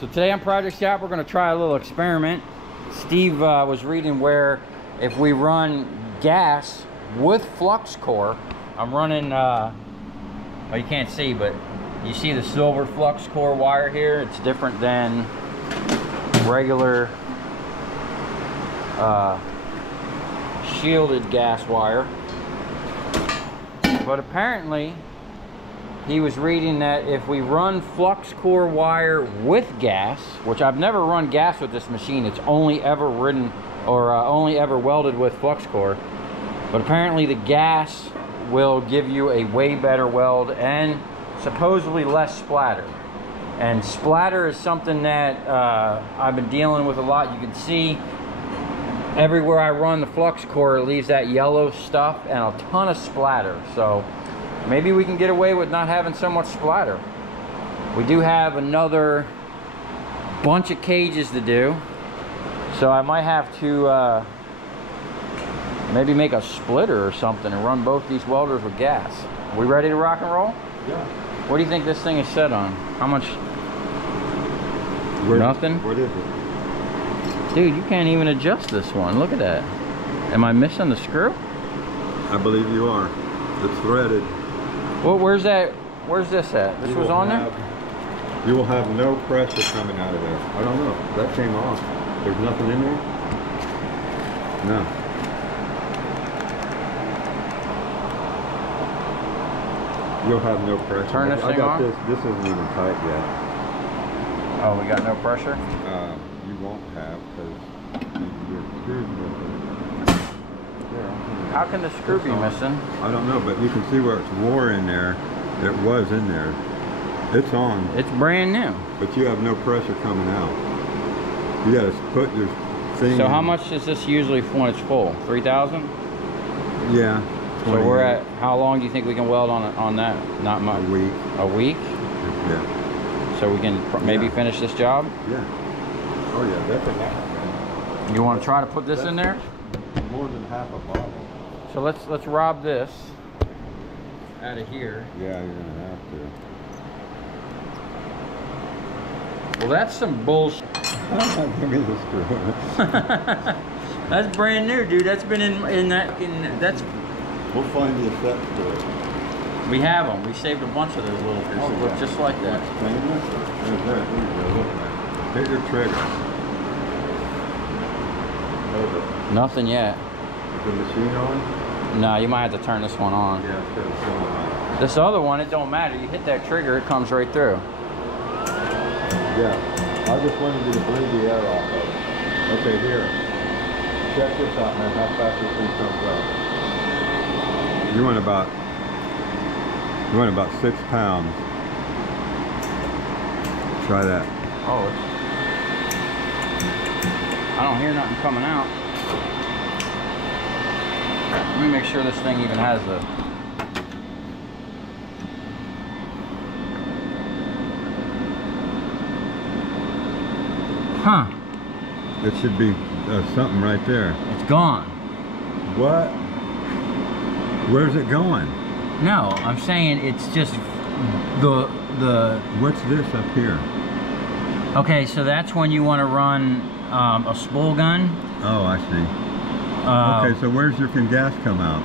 So today on Project Shop, we're going to try a little experiment. Steve was reading where if we run gas with flux core, I'm running, well, you can't see, but you see the silver flux core wire here. It's different than regular shielded gas wire. But apparently, he was reading that if we run flux core wire with gas, which I've never run gas with this machine, it's only ever ridden or only ever welded with flux core, but apparently the gas will give you a way better weld and supposedly less splatter. And splatter is something that I've been dealing with a lot. You can see everywhere I run the flux core, it leaves that yellow stuff and a ton of splatter. So maybe we can get away with not having so much splatter. We do have another bunch of cages to do, so I might have to maybe make a splitter or something and run both these welders with gas. Are we ready to rock and roll? Yeah. What do you think this thing is set on? How much? Nothing? What is it? Dude, you can't even adjust this one. Look at that. Am I missing the screw? I believe you are. It's threaded. Well, where's that? Where's this at? This was on there? You will have no pressure coming out of there. I don't know. That came off. There's nothing in there? No. You'll have no pressure. Turn this thing I got on? this isn't even tight yet. Oh, we got no pressure? You won't have because your screw's missing. How can the screw be missing? I don't know, but you can see where it's wore in there. It was in there. It's on. It's brand new. But you have no pressure coming out. You gotta put your thing. So how much is this usually when it's full? 3,000? Yeah. So we're at, how long do you think we can weld on that? Not much. A week. A week? Yeah. So we can maybe finish this job? Yeah. Oh yeah, definitely. You want to try to put this in there? More than half a bottle. So let's rob this out of here. Yeah, you're gonna have to. Well, that's some bullshit. Give me the screw. That's brand new, dude. That's been that's. We'll find the effect for it. We have them. We saved a bunch of those little pieces. Look just like that. Stainless? There's that. There you go. Look at that. Hit your trigger. Hold it. Nothing yet. Is the machine on? No, you might have to turn this one on. Yeah, it's got a phone on. This other one, it don't matter. You hit that trigger, it comes right through. Yeah. I just wanted you to bleed the air off of it. Okay, here. Check this out, man. How fast this thing comes up. You want about 6 pounds. Try that. Oh, I don't hear nothing coming out. Let me make sure this thing even has the... Huh. It should be something right there. It's gone. What? Where's it going? No, I'm saying it's just the... What's this up here? Okay, so that's when you want to run a spool gun. Oh, I see. Okay, so where's your gas come out?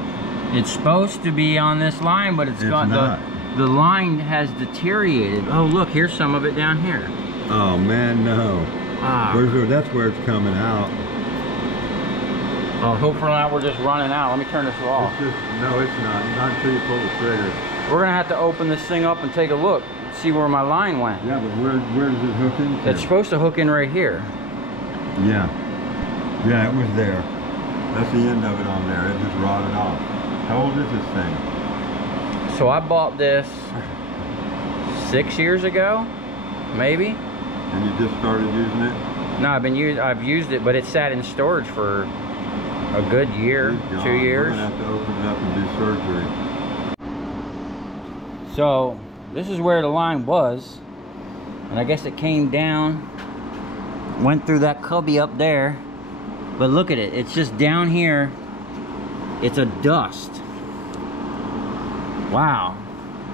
It's supposed to be on this line, but it's got not. The line has deteriorated. Oh, look, here's some of it down here. Oh man, no. That's where it's coming out. Oh, hopefully not. We're just running out. Let me turn this off. No, it's not. Not until you pull the trigger. We're gonna have to open this thing up and take a look, see where my line went. Yeah, but where does it hook into? It's supposed to hook in right here. Yeah. Yeah, it was there. That's the end of it on there. It just rotted off. How old is this thing? So I bought this 6 years ago, maybe. And you just started using it? No, I've used it, but it sat in storage for a good year, 2 years. We're gonna have to open it up and do surgery. So this is where the line was, and I guess it came down, went through that cubby up there, but look at it, it's just down here, it's a dust. Wow,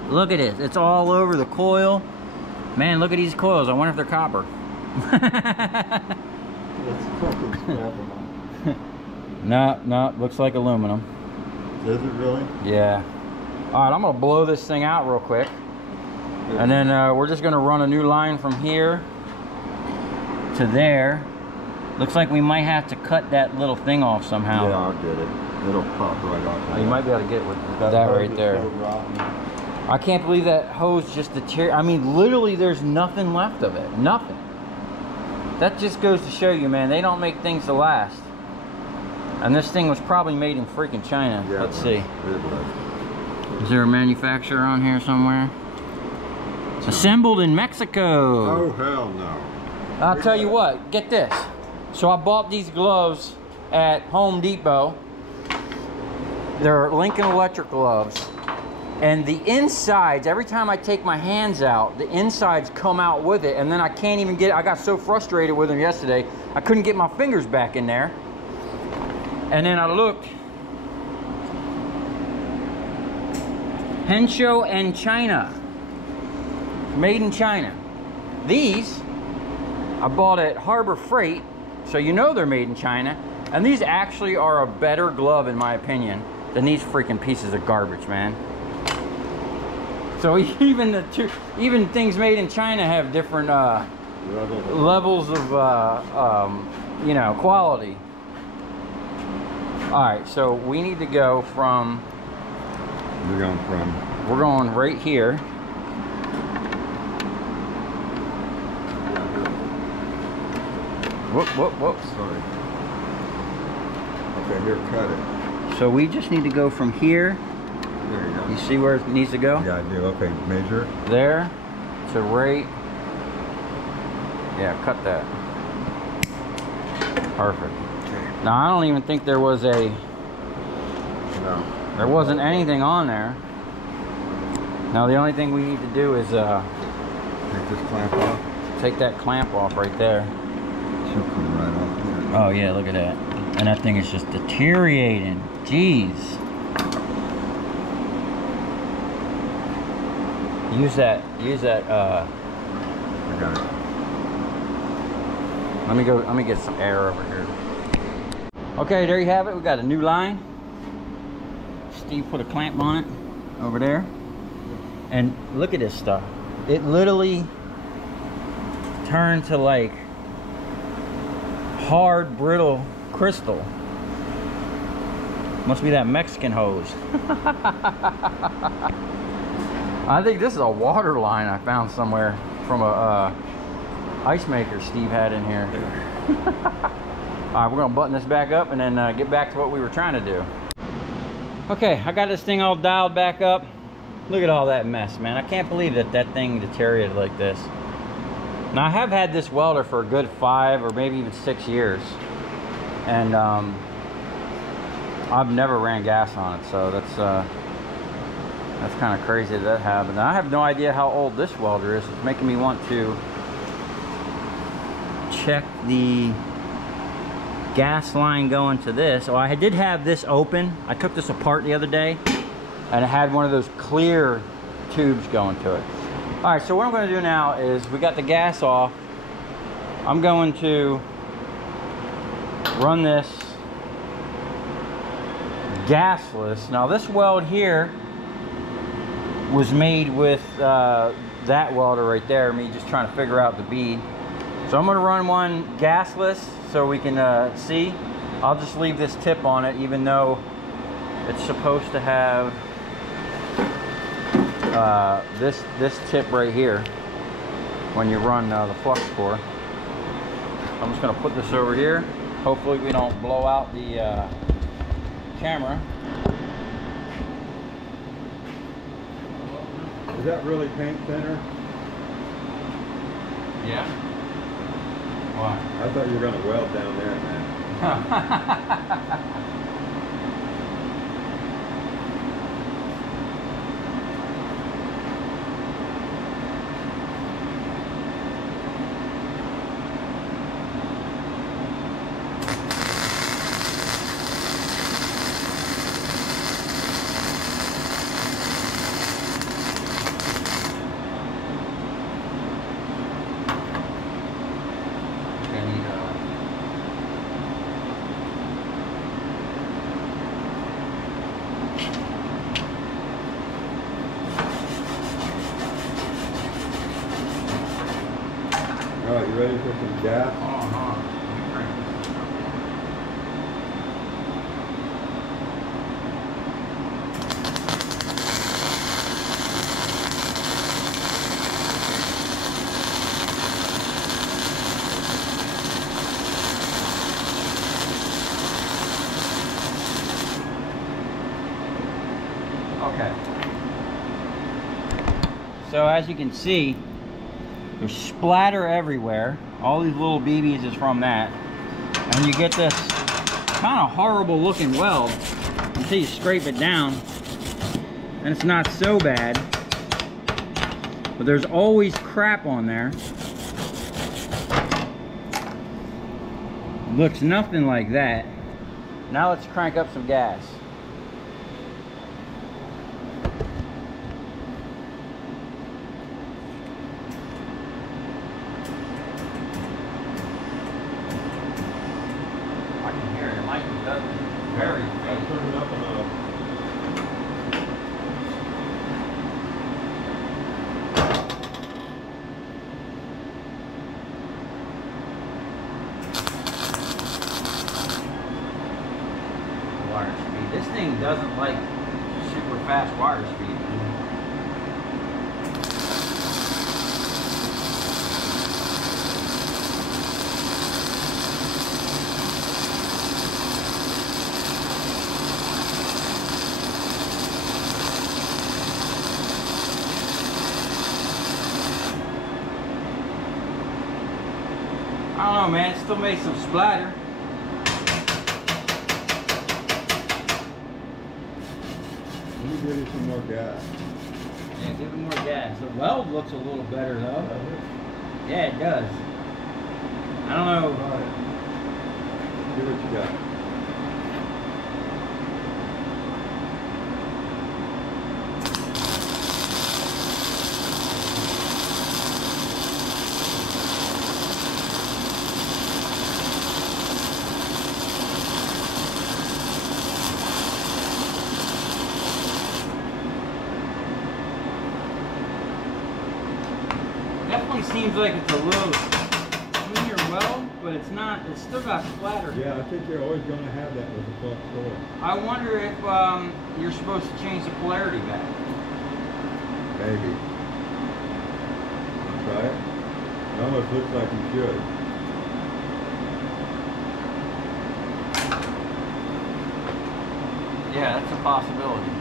look at it, it's all over the coil. Man, look at these coils. I wonder if they're copper. That's fucking scrap them. No, looks like aluminum. Does it really? Yeah. All right, I'm gonna blow this thing out real quick. And then we're just gonna run a new line from here to there. Looks like we might have to cut that little thing off somehow. Yeah, I'll get it. It'll pop right off. Oh, you might be able to get it with that right there. So rotten. I can't believe that hose just deteriorated. I mean, literally, there's nothing left of it. Nothing. That just goes to show you, man, they don't make things to last. And this thing was probably made in freaking China. Yeah, let's see. It was. Is there a manufacturer on here somewhere? Assembled in Mexico. Oh, hell no. I'll tell you what, get this. So I bought these gloves at Home Depot. They're Lincoln Electric gloves. And the insides, every time I take my hands out, the insides come out with it. And then I can't even get, I got so frustrated with them yesterday, I couldn't get my fingers back in there. And then I looked. Hensho and China. Made in China. These I bought at Harbor Freight, so you know they're made in China. And these actually are a better glove, in my opinion, than these freaking pieces of garbage, man. So even even things made in China have different levels of you know, quality. All right, so we need to go from. We're going right here. Whoop. Sorry. Okay, here, cut it. So we just need to go from here. There you go. You see where it needs to go? Yeah, I do. Okay, measure. There to right. Yeah, cut that. Perfect. Okay. Now I don't even think there was a. No. There wasn't anything on there. Now the only thing we need to do is Take this clamp off. take that clamp off right there. She'll come right off here. Oh yeah, look at that. And that thing is just deteriorating. Jeez. Use that I got it. let me get some air over here. Okay, there you have it. We got a new line. Steve put a clamp on it over there. And look at this stuff. It literally turned to like hard, brittle crystal. Must be that Mexican hose. I think this is a water line I found somewhere from a ice maker Steve had in here. All right, we're gonna button this back up and then get back to what we were trying to do. Okay, I got this thing all dialed back up. Look at all that mess, man. I can't believe that that thing deteriorated like this. Now, I have had this welder for a good 5 or maybe even 6 years. And I've never ran gas on it, so that's kind of crazy that happened. I have no idea how old this welder is. It's making me want to check the gas line going to this. Oh, I did have this open. I took this apart the other day, and it had one of those clear tubes going to it. All right, so what I'm going to do now is we got the gas off. I'm going to run this gasless. Now this weld here was made with that welder right there, me just trying to figure out the bead. So I'm going to run one gasless so we can see. I'll just leave this tip on it, even though it's supposed to have this tip right here when you run the flux core. I'm just going to put this over here. Hopefully we don't blow out the camera. Is that really paint thinner? Yeah. Why? I thought you were going to weld down there, man. All right, you ready for some gas? Okay. So as you can see, there's splatter everywhere. All these little BBs is from that. And you get this kind of horrible looking weld until you scrape it down. And it's not so bad. But there's always crap on there. Looks nothing like that. Now let's crank up some gas. Very faint. Turn it up and up. Wire speed. This thing doesn't like super fast wire speed. I don't know, man. It still made some splatter. Let me give you some more gas. Yeah, give it more gas. The weld looks a little better though. Yeah, it does. I don't know. All right. See what you got. Definitely seems like it's a little cleaner weld, but it's not. It's still got splatter. Yeah, I think you're always going to have that with the Flux core. I wonder if you're supposed to change the polarity back. Maybe. Try it. It almost looks like you should. Yeah, that's a possibility.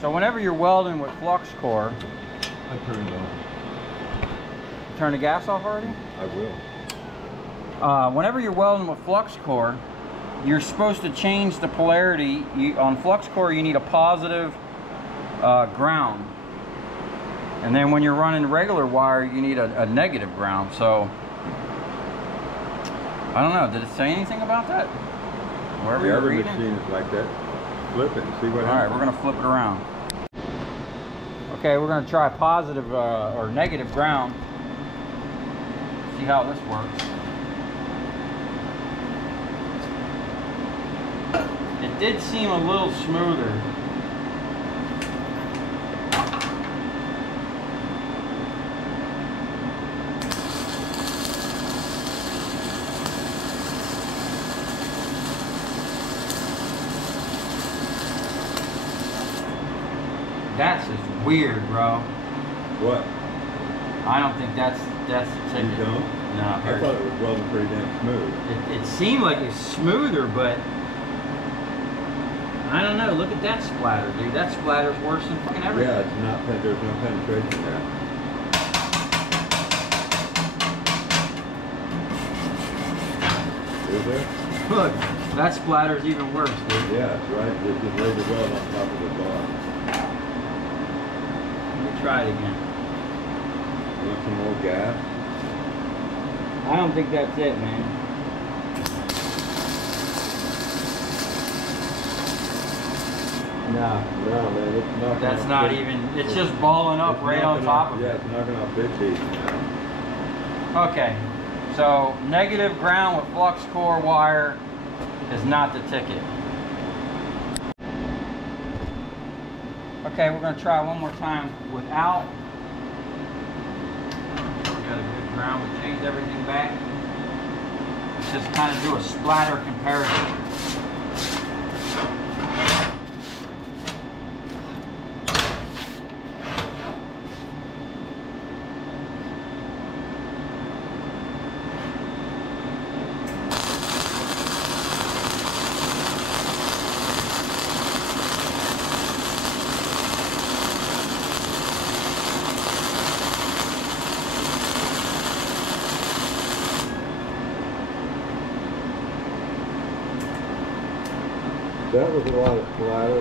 So whenever you're welding with flux core, I turned it on. turn the gas off already? I will. Whenever you're welding with flux core, you're supposed to change the polarity. On flux core, you need a positive ground. And then when you're running regular wire, you need a negative ground. So, I don't know. Did it say anything about that? Wherever you're Every reading it? machine is like that. Flip it and see what happens. Alright, we're going to flip it around. Okay, we're going to try positive or negative ground. See how this works. It did seem a little smoother. That's just weird, bro. What? I don't think that's the ticket. You don't? No. I thought it was welding pretty damn smooth. It seemed like it's smoother, but I don't know. Look at that splatter, dude. That splatter's worse than fucking everything. Yeah, it's not. There's no penetration there. Is there? Look, that splatter's even worse, dude. Yeah, that's right. They just laid the weld on top of the bar. Let me try it again. You want some more gas? I don't think that's it, man. No, man, it's not. That's not even. It's just balling up right on top of it. Yeah, it's knocking off big piece now. Okay, so negative ground with flux core wire is not the ticket. Okay, we're going to try one more time without. We got a good ground. time we changed everything back. Let's just kind of do a splatter comparison. That was a lot of splatter.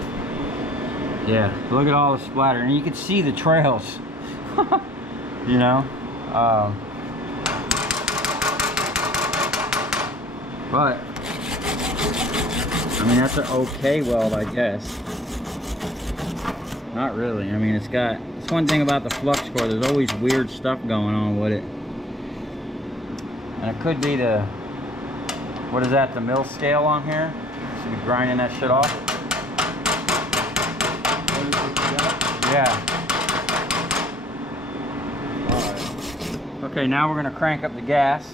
Yeah, look at all the splatter, and you can see the trails. You know, but I mean that's an okay weld, I guess. Not really. I mean, it's one thing about the flux core. There's always weird stuff going on with it, and it could be the what is that? The mill scale on here. Should be grinding that shit off. Yeah. Alright. Okay, now we're gonna crank up the gas.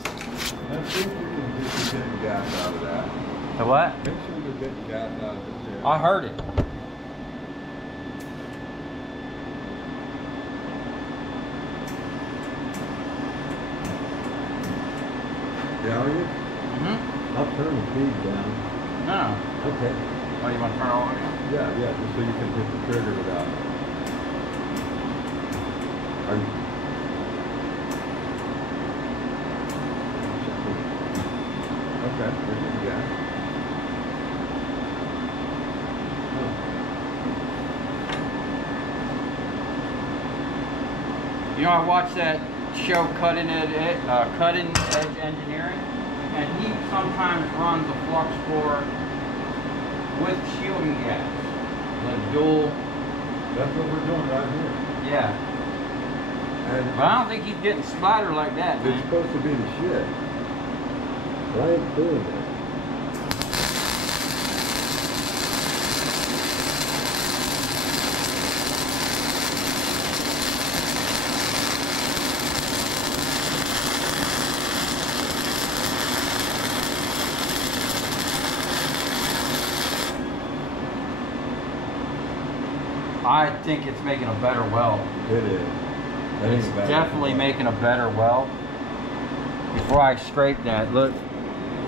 Let's see if you can get the gas out of that. The what? Make sure you get the gas out of it. I heard it. Yeah, are you? Mm-hmm. I'll turn the feed down. No. Okay. Oh, you want to turn it all the way down? Yeah, just so you can hit the trigger without. Are you? Okay, there's the gas. You know, I watched that show Cutting Edge Engineering, and he sometimes runs a flux core with shielding gas, like dual. That's what we're doing right here. Yeah. And But I don't think he's getting splattered like that, it's man. supposed to be the shit. But I ain't doing that. I think it's making a better weld. It is. That It's ain't bad. definitely making a better weld. Before I scraped that, look,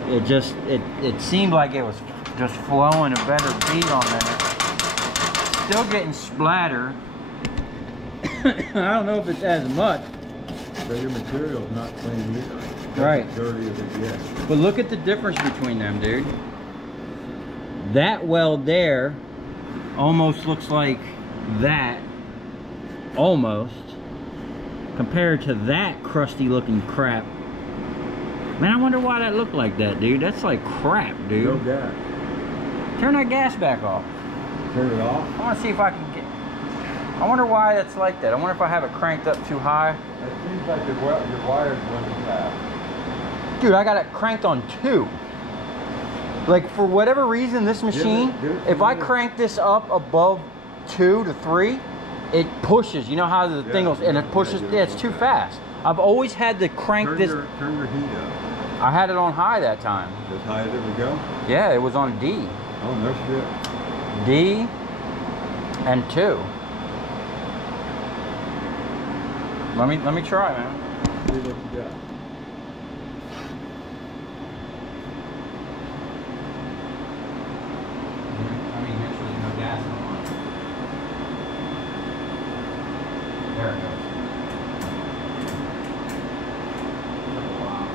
it seemed like it was just flowing a better bead on there. Still getting splatter. I don't know if it's as much. So your material's not clean either. That's Right. as dirty as it gets. But look at the difference between them, dude. That weld there almost looks like that, almost, compared to that crusty looking crap. Man, I wonder why that looked like that, dude. That's like crap, dude. No gas. Turn that gas back off. Turn it off. I want to see if I can get... I wonder why that's like that. I wonder if I have it cranked up too high. It seems like your wire's running fast. Dude, I got it cranked on 2. Like, for whatever reason, this machine, give it if I 2. crank this up above 2 to 3, it pushes. You know how the thing goes, and it pushes. Yeah, it's too fast. I've always had to crank Turn this. Turn your heat up. I had it on high that time. As high as it would go? Yeah, it was on D. Oh, no shit. D and 2. Let me try, man. See what you got. I mean, make sure there's no gas in the line. There it goes. Took a while.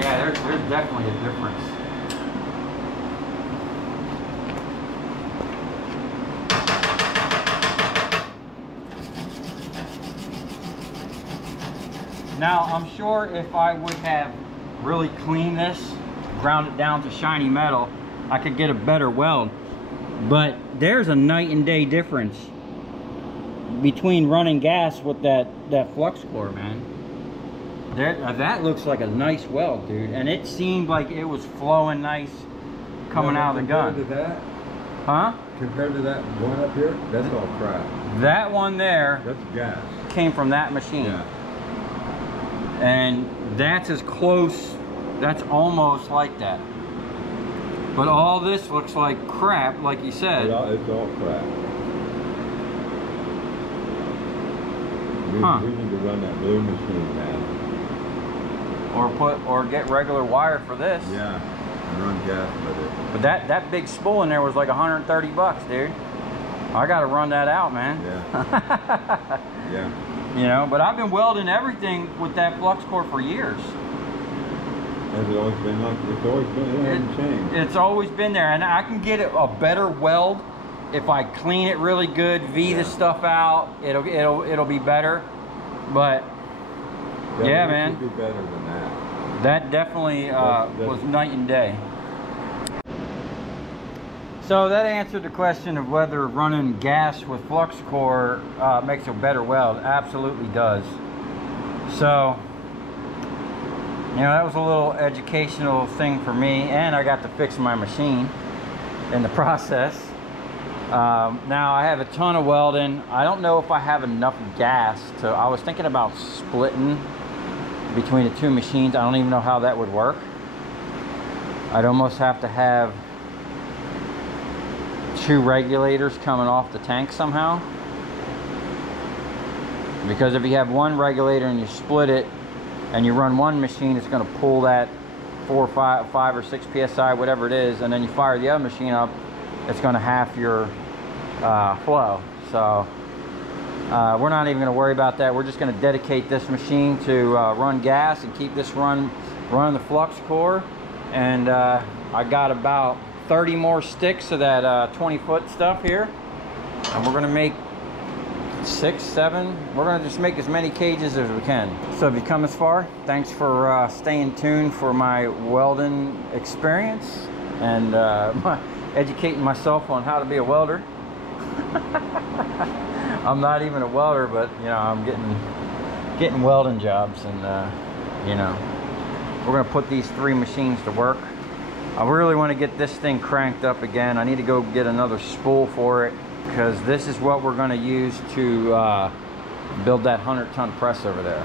Yeah, there's definitely a difference. Now, I'm sure if I would have really cleaned this, ground it down to shiny metal, I could get a better weld. But there's a night and day difference between running gas with that flux core, man. That looks like a nice weld, dude. And it seemed like it was flowing nice coming out of the gun. Compared to that? Huh? Compared to that one up here, that's all crap. That one there, that's gas, came from that machine. Yeah. And that's as close, that's almost like that. But all this looks like crap, like you said. Yeah, it's all crap. We need to run that blue machine now. Or get regular wire for this. Yeah, and run gas with it. But that big spool in there was like 130 bucks, dude. I gotta run that out, man. Yeah. Yeah. You know, but I've been welding everything with that flux core for years. Has it always been like, it's always been, it hasn't changed. It's always been there, and I can get a better weld if I clean it really good, V the stuff out. It'll be better. But yeah, man, should be better than that. That definitely was night and day. So that answered the question of whether running gas with flux core makes a better weld. Absolutely does. So, you know, that was a little educational thing for me, and I got to fix my machine in the process. Now I have a ton of welding. I don't know if I have enough gas to, I was thinking about splitting between the two machines. I don't even know how that would work. I'd almost have to have two regulators coming off the tank somehow, because if you have one regulator and you split it and you run one machine, it's going to pull that 4 or 5 or 6 psi, whatever it is, and then you fire the other machine up, it's going to half your flow. So we're not even going to worry about that. We're just going to dedicate this machine to run gas and keep this running the flux core. And I got about 30 more sticks of that 20-foot stuff here, and we're going to make 6, 7. We're going to just make as many cages as we can. So if you come this far, thanks for staying tuned for my welding experience and educating myself on how to be a welder. I'm not even a welder, but you know, I'm getting welding jobs, and you know, we're going to put these 3 machines to work. I really want to get this thing cranked up again. I need to go get another spool for it, because this is what we're going to use to build that 100-ton press over there.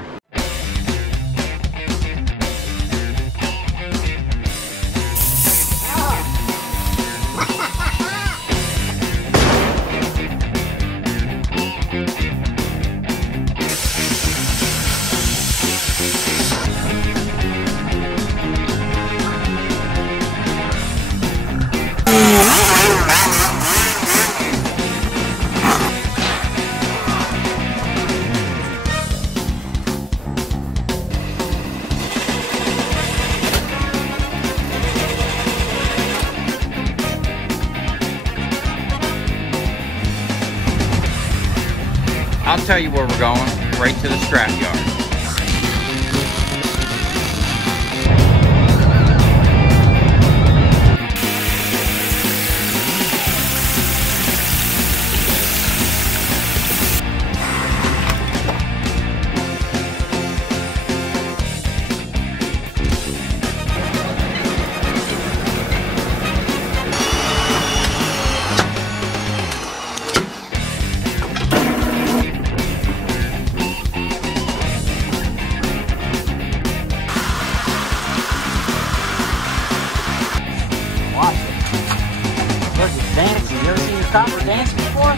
I'll tell you where we're going, right to the scrap yard. Dancing. You ever seen your copper dancing before?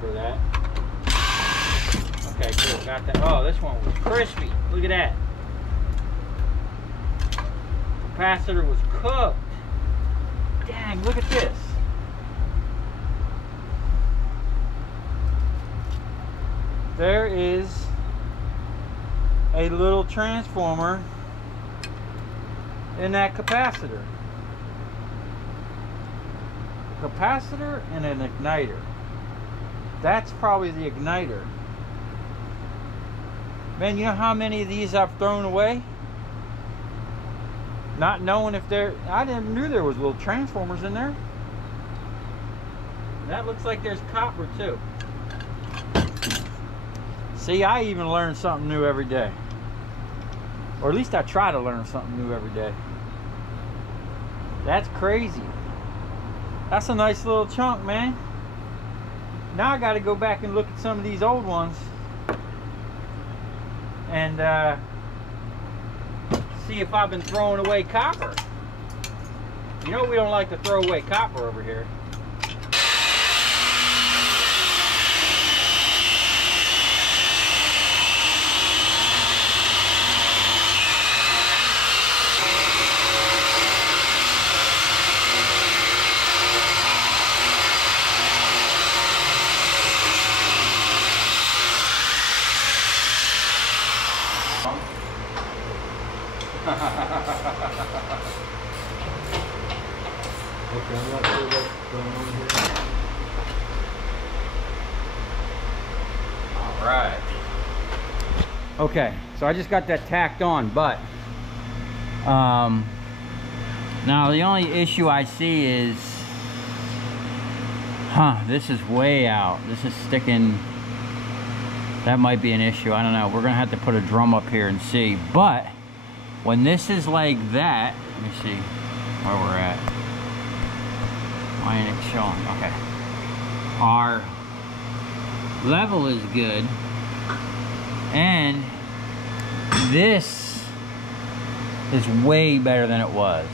for that. Okay, cool. Got that. Oh, this one was crispy. Look at that. Capacitor was cooked. Dang, look at this. There is a little transformer in that capacitor. Capacitor and an igniter. That's probably the igniter. Man, you know how many of these I've thrown away? Not knowing if they're... I didn't knew there was little transformers in there. That looks like there's copper too. See, I even learn something new every day. Or at least I try to learn something new every day. That's crazy. That's a nice little chunk, man. Now I got to go back and look at some of these old ones and see if I've been throwing away copper. You know we don't like to throw away copper over here. Okay, I'm not sure what's going on here. All right. Okay, so I just got that tacked on, but now the only issue I see is, this is way out. This is sticking. That might be an issue. I don't know. We're gonna have to put a drum up here and see. But when this is like that, let me see where we're at. Why ain't it showing? Okay. Our level is good. And this is way better than it was.